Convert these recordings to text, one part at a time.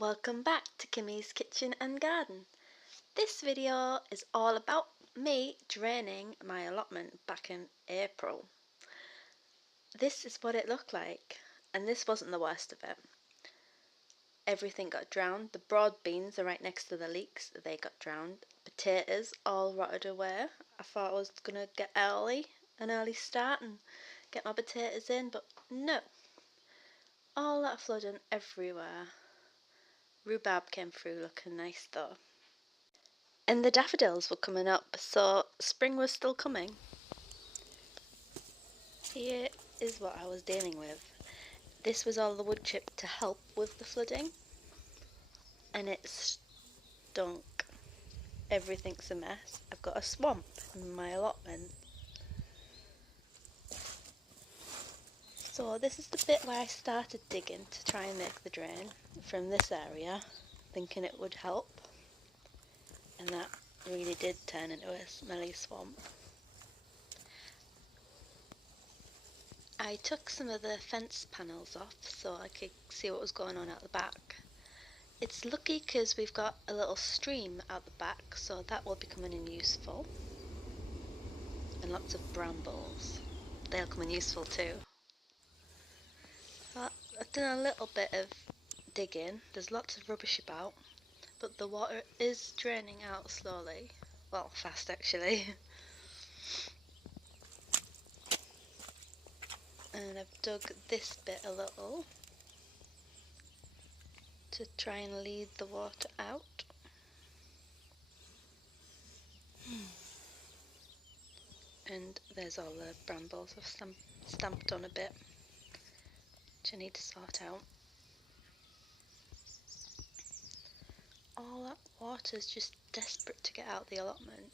Welcome back to Kimmy's Kitchen and Garden. This video is all about me draining my allotment back in April. This is what it looked like, and this wasn't the worst of it. Everything got drowned. The broad beans are right next to the leeks, they got drowned. Potatoes all rotted away. I thought I was going to get an early start and get my potatoes in, but no. All that flooding everywhere. Rhubarb came through looking nice though. And the daffodils were coming up, so spring was still coming. Here is what I was dealing with. This was all the wood chip to help with the flooding, and it stunk. Everything's a mess. I've got a swamp in my allotment. So this is the bit where I started digging to try and make the drain from this area, thinking it would help, and that really did turn into a smelly swamp. I took some of the fence panels off so I could see what was going on at the back. It's lucky because we've got a little stream out the back, so that will be coming in useful. And lots of brambles. They'll come in useful too. I've done a little bit of digging. There's lots of rubbish about, but the water is draining out slowly. Well, fast actually. And I've dug this bit a little to try and lead the water out. And there's all the brambles I've stamped on a bit, which I need to sort out. All that water's just desperate to get out the allotment.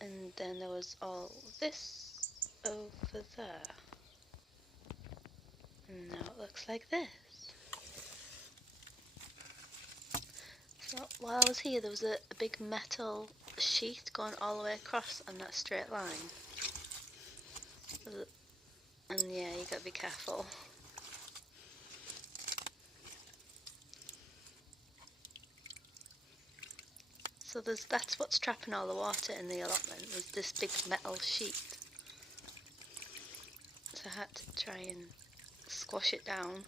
And then there was all this over there. And now it looks like this. So while I was here, there was a big metal sheet going all the way across on that straight line. And yeah, you gotta be careful. So that's what's trapping all the water in the allotment, was this big metal sheet. So I had to try and squash it down.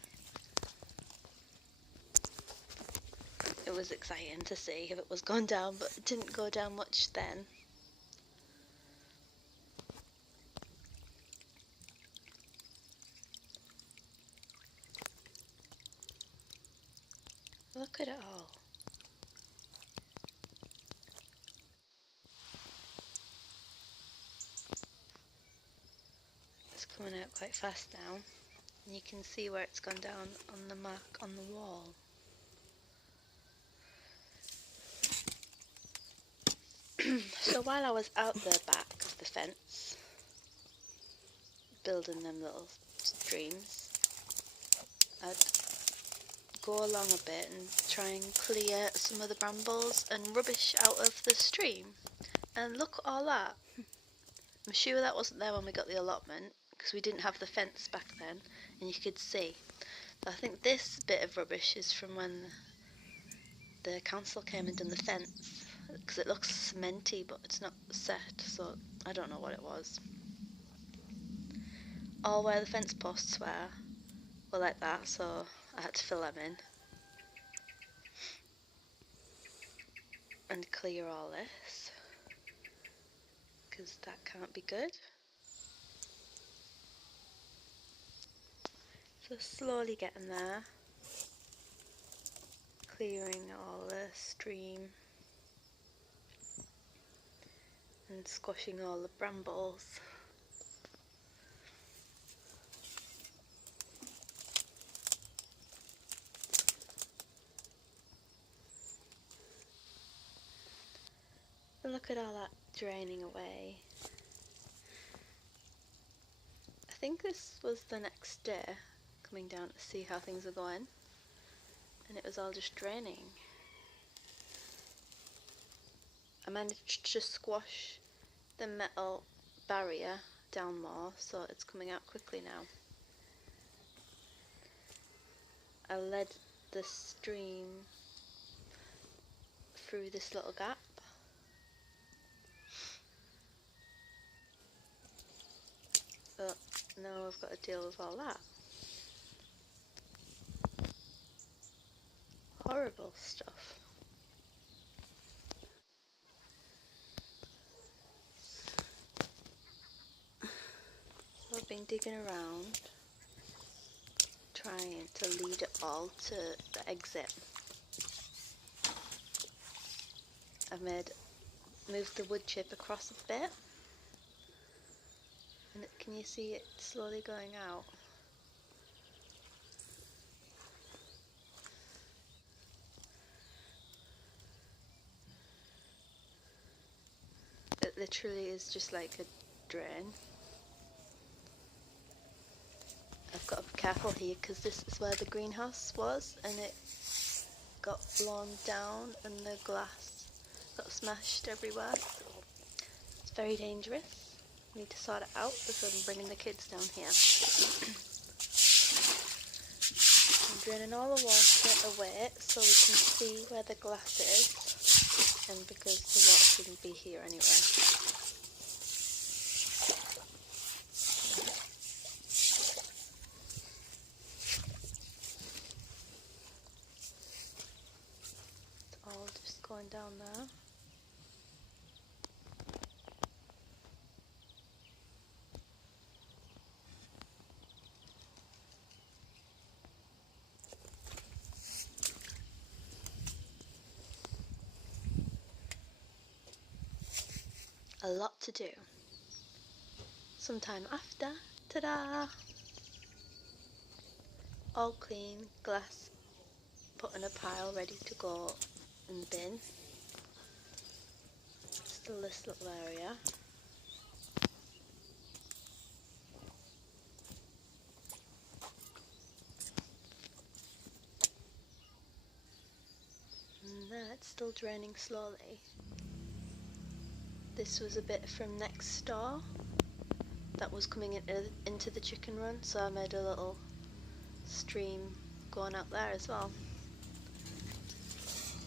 It was exciting to see if it was going down, but it didn't go down much then. Look at it all. It's coming out quite fast now. And you can see where it's gone down on the mark on the wall. So while I was out the back of the fence, building them little streams, I'd go along a bit and try and clear some of the brambles and rubbish out of the stream. And look at all that. I'm sure that wasn't there when we got the allotment, because we didn't have the fence back then, and you could see. But I think this bit of rubbish is from when the council came and done the fence, because it looks cementy but it's not set, so I don't know what it was. All where the fence posts were like that, so I had to fill them in and clear all this, because that can't be good. So slowly getting there, clearing all the stream and squashing all the brambles. And look at all that draining away. I think this was the next day, coming down to see how things are going, and it was all just draining. I managed to squash the metal barrier down more, so it's coming out quickly now. I led the stream through this little gap. But now I've got to deal with all that. Horrible stuff. So I've been digging around, trying to lead it all to the exit. I've moved the wood chip across a bit, and can you see it slowly going out? It literally is just like a drain. I've got to be careful here because this is where the greenhouse was, and it got blown down and the glass got smashed everywhere. It's very dangerous. I need to sort it out before I'm bringing the kids down here. I'm draining all the water away so we can see where the glass is, and because the water shouldn't be here anyway. It's all just going down there. A lot to do. Sometime after, ta-da! All clean, glass put in a pile ready to go in the bin. Still this little area. And there, it's still draining slowly. This was a bit from next door that was coming into the chicken run, so I made a little stream going out there as well,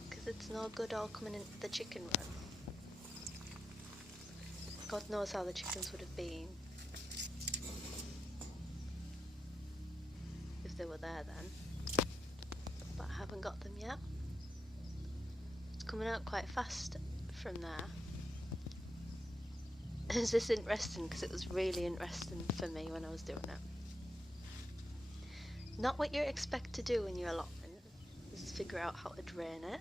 because it's no good all coming into the chicken run. God knows how the chickens would have been if they were there then, but I haven't got them yet. It's coming out quite fast from there. Is this interesting? Because it was really interesting for me when I was doing it. Not what you expect to do in your allotment, is figure out how to drain it.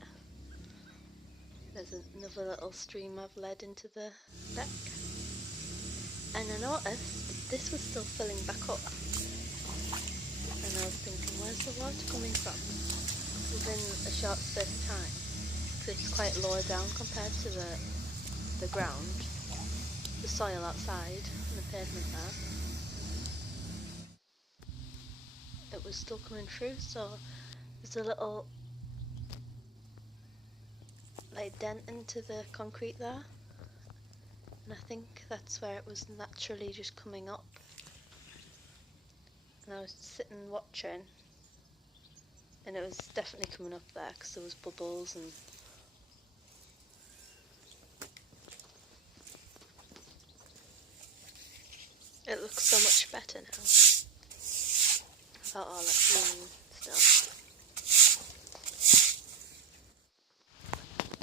There's another little stream I've led into the deck. And I noticed this was still filling back up. And I was thinking, where's the water coming from? Within a short space of time. Because it's quite lower down compared to the ground. The soil outside and the pavement there. It was still coming through, so there's a little like dent into the concrete there, and I think that's where it was naturally just coming up. And I was sitting watching, and it was definitely coming up there because there was bubbles and it looks so much better now without all that green stuff.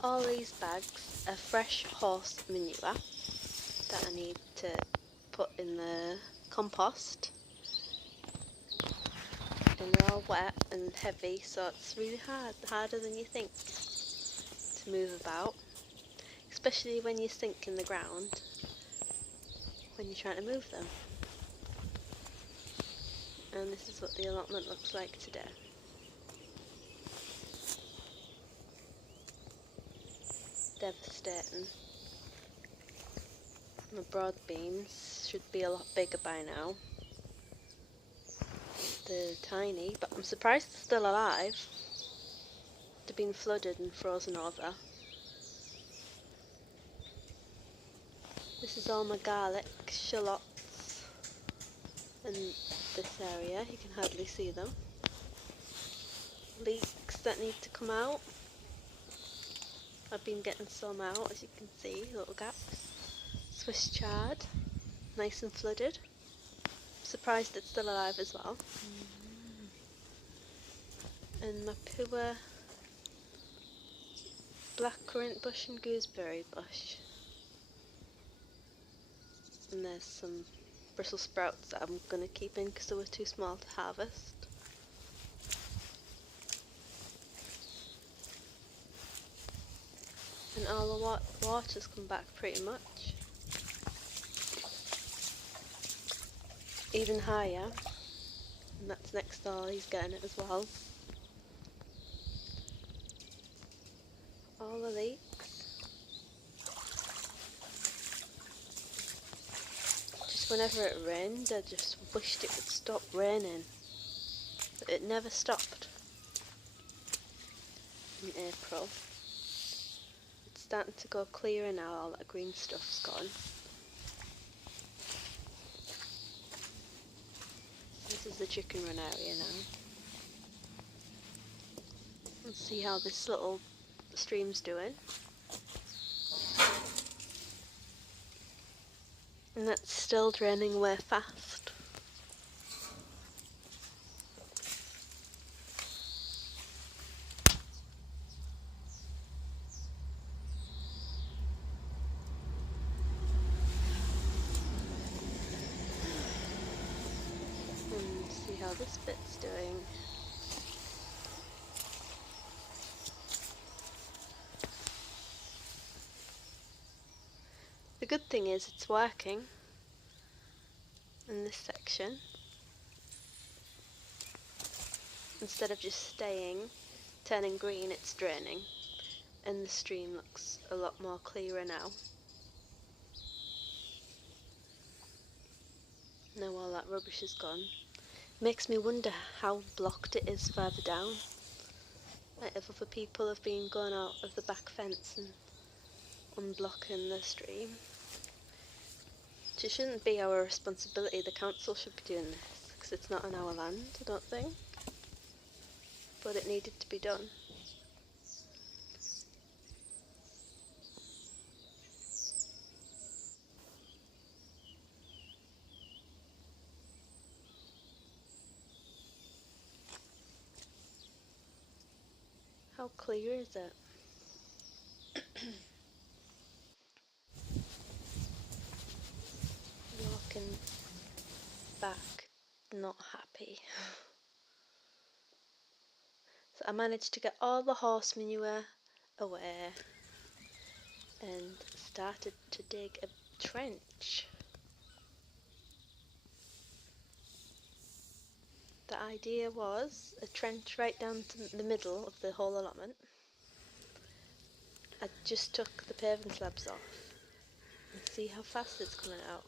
All these bags are fresh horse manure that I need to put in the compost, and they're all wet and heavy, so it's really harder than you think to move about, especially when you sink in the ground when you're trying to move them. And this is what the allotment looks like today. Devastating. My broad beans should be a lot bigger by now. They're tiny, but I'm surprised they're still alive. They've been flooded and frozen over. This is all my garlic, shallots, and this area. You can hardly see them. leeks that need to come out. I've been getting some out, as you can see, little gaps. Swiss chard, nice and flooded. Surprised it's still alive as well. And my poor blackcurrant bush and gooseberry bush. And there's some Brussels sprouts that I'm going to keep in because they were too small to harvest. And all the water's come back pretty much. Even higher. And that's next door, he's getting it as well. All the leeks. Just whenever it rained, I just wished it would stop raining. But it never stopped. In April. It's starting to go clearer now, all that green stuff's gone. This is the chicken run area now. Let's see how this little stream's doing. And that's still draining away fast. And see how this bit's doing. The good thing is it's working in this section. Instead of just staying, turning green, it's draining. And the stream looks a lot more clearer now. Now all that rubbish is gone. Makes me wonder how blocked it is further down. Like if other people have been going out of the back fence and unblocking the stream. It shouldn't be our responsibility, the council should be doing this, because it's not on our land, I don't think. But it needed to be done. How clear is it? Walking back, not happy. So I managed to get all the horse manure away and started to dig a trench. The idea was a trench right down to the middle of the whole allotment. I just took the paving slabs off and see how fast it's coming out.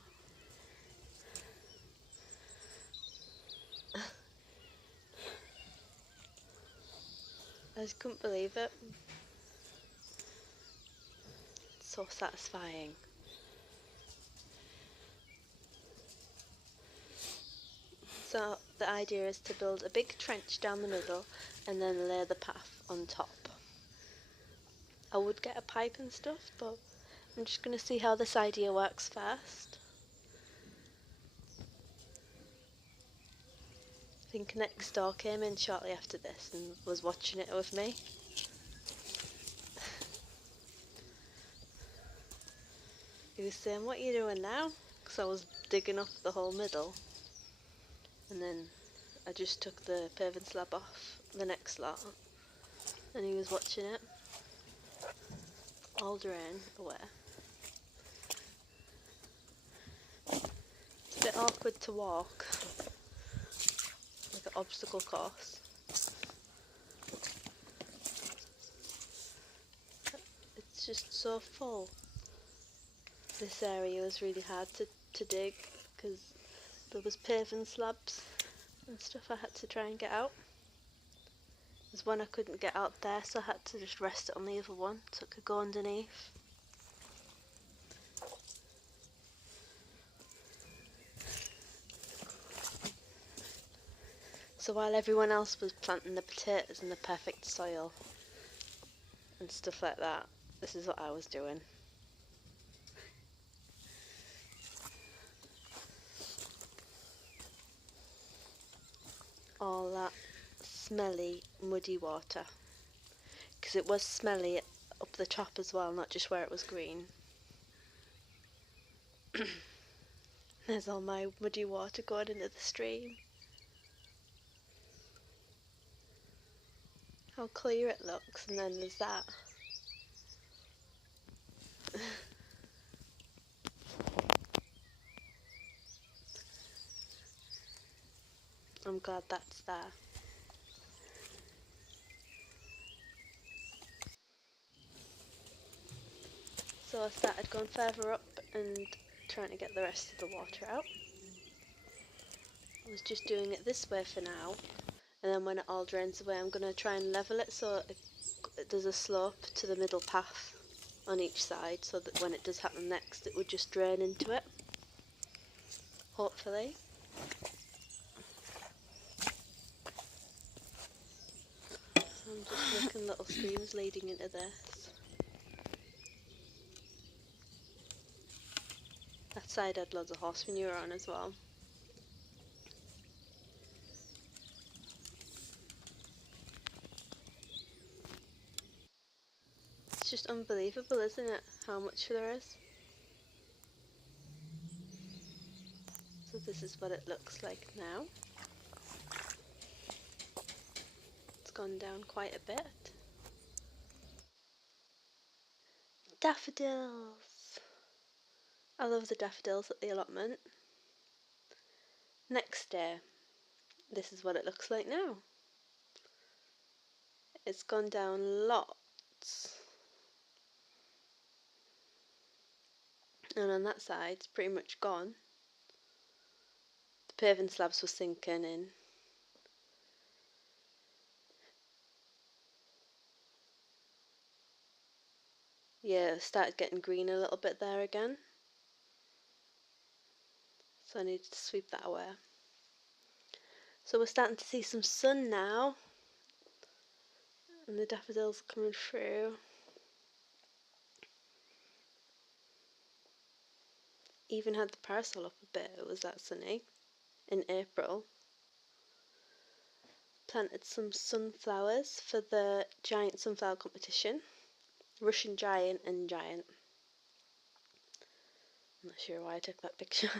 I just couldn't believe it. It's so satisfying. So the idea is to build a big trench down the middle and then lay the path on top. I would get a pipe and stuff, but I'm just going to see how this idea works first. I think next door came in shortly after this and was watching it with me. He was saying, "What are you doing now?" Because I was digging up the whole middle. And then I just took the paving slab off the next lot. And he was watching it all drain away. It's a bit awkward to walk, like an obstacle course. It's just so full. This area was really hard to dig because there was paving slabs and stuff I had to try and get out. There's one I couldn't get out there, so I had to just rest it on the other one so it could go underneath. So while everyone else was planting the potatoes in the perfect soil and stuff like that, this is what I was doing. All that smelly, muddy water. Because it was smelly up the top as well, not just where it was green. There's all my muddy water going into the stream. How clear it looks, and then there's that. I'm glad that's there. So I started going further up and trying to get the rest of the water out. I was just doing it this way for now, and then when it all drains away I'm going to try and level it so there's a slope to the middle path on each side, so that when it does happen next it would just drain into it, hopefully. I'm just making little streams leading into this. That side had loads of horse manure on as well. It's just unbelievable, isn't it, how much there is? So this is what it looks like now. It's gone down quite a bit. Daffodils! I love the daffodils at the allotment. Next day, this is what it looks like now. It's gone down lots. And on that side, it's pretty much gone. The paving slabs were sinking in. Yeah, it started getting green a little bit there again. So I needed to sweep that away. So we're starting to see some sun now. And the daffodils are coming through. Even had the parasol up a bit, it was that sunny. In April. Planted some sunflowers for the giant sunflower competition. Russian giant and giant. I'm not sure why I took that picture.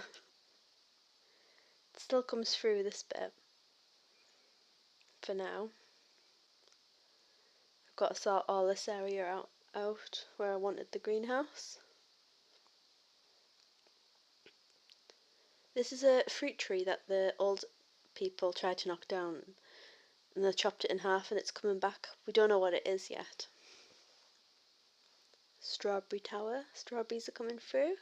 It still comes through this bit. For now. I've got to sort all this area out where I wanted the greenhouse. This is a fruit tree that the old people tried to knock down, and they chopped it in half and it's coming back. We don't know what it is yet. Strawberry tower. Strawberries are coming through.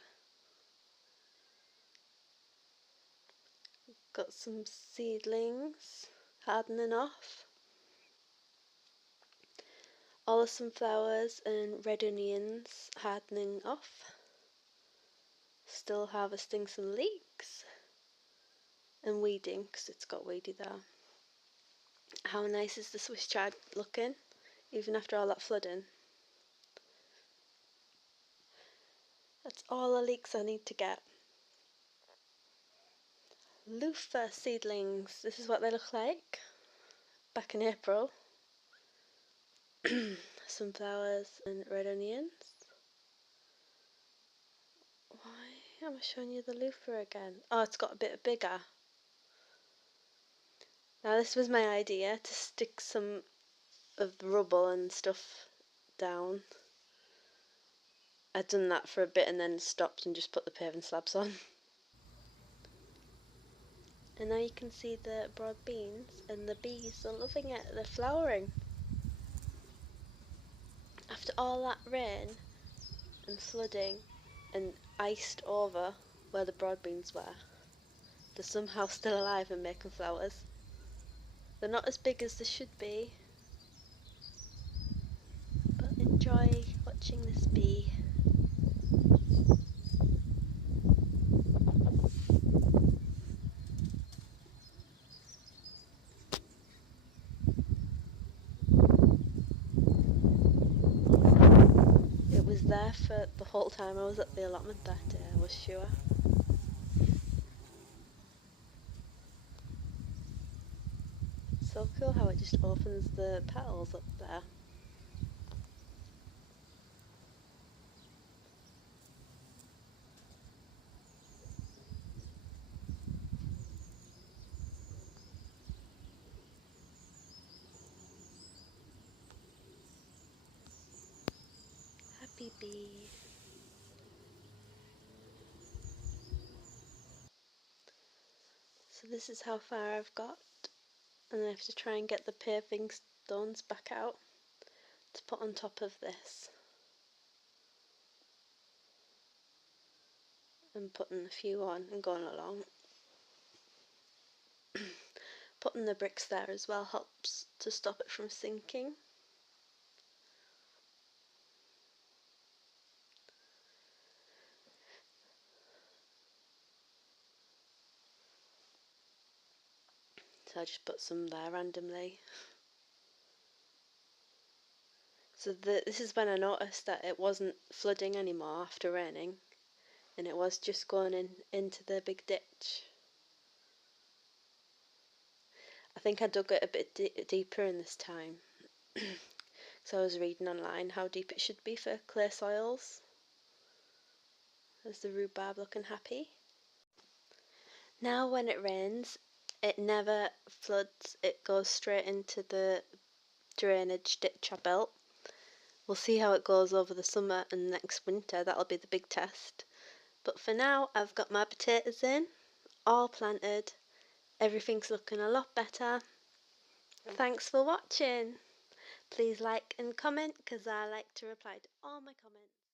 Got some seedlings hardening off. All the sunflowers and red onions hardening off. Still harvesting some leeks and weeding because it's got weedy there. How nice is the Swiss chard looking, even after all that flooding? That's all the leeks I need to get. Loofah seedlings, this is what they look like back in April. Sunflowers and red onions. Why am I showing you the loofah again? Oh, it's got a bit bigger. Now this was my idea, to stick some of the rubble and stuff down. I'd done that for a bit and then stopped and just put the paving slabs on. And now you can see the broad beans and the bees are loving it, they're flowering. After all that rain and flooding and iced over where the broad beans were, they're somehow still alive and making flowers. They're not as big as they should be, but enjoy watching this bee. there for the whole time I was at the allotment that day, I was sure. So cool how it just opens the petals up there. Happy bee. So this is how far I've got, and I have to try and get the paving stones back out to put on top of this. And putting a few on and going along. Putting the bricks there as well helps to stop it from sinking. So I just put some there randomly. So this is when I noticed that it wasn't flooding anymore after raining, and it was just going into the big ditch. I think I dug it a bit deeper in this time. So I was reading online how deep it should be for clay soils. There's the rhubarb looking happy. Now when it rains, it never floods, it goes straight into the drainage ditch I built. We'll see how it goes over the summer and next winter, that'll be the big test. But for now, I've got my potatoes in, all planted, everything's looking a lot better. Thanks for watching. Please like and comment, because I like to reply to all my comments.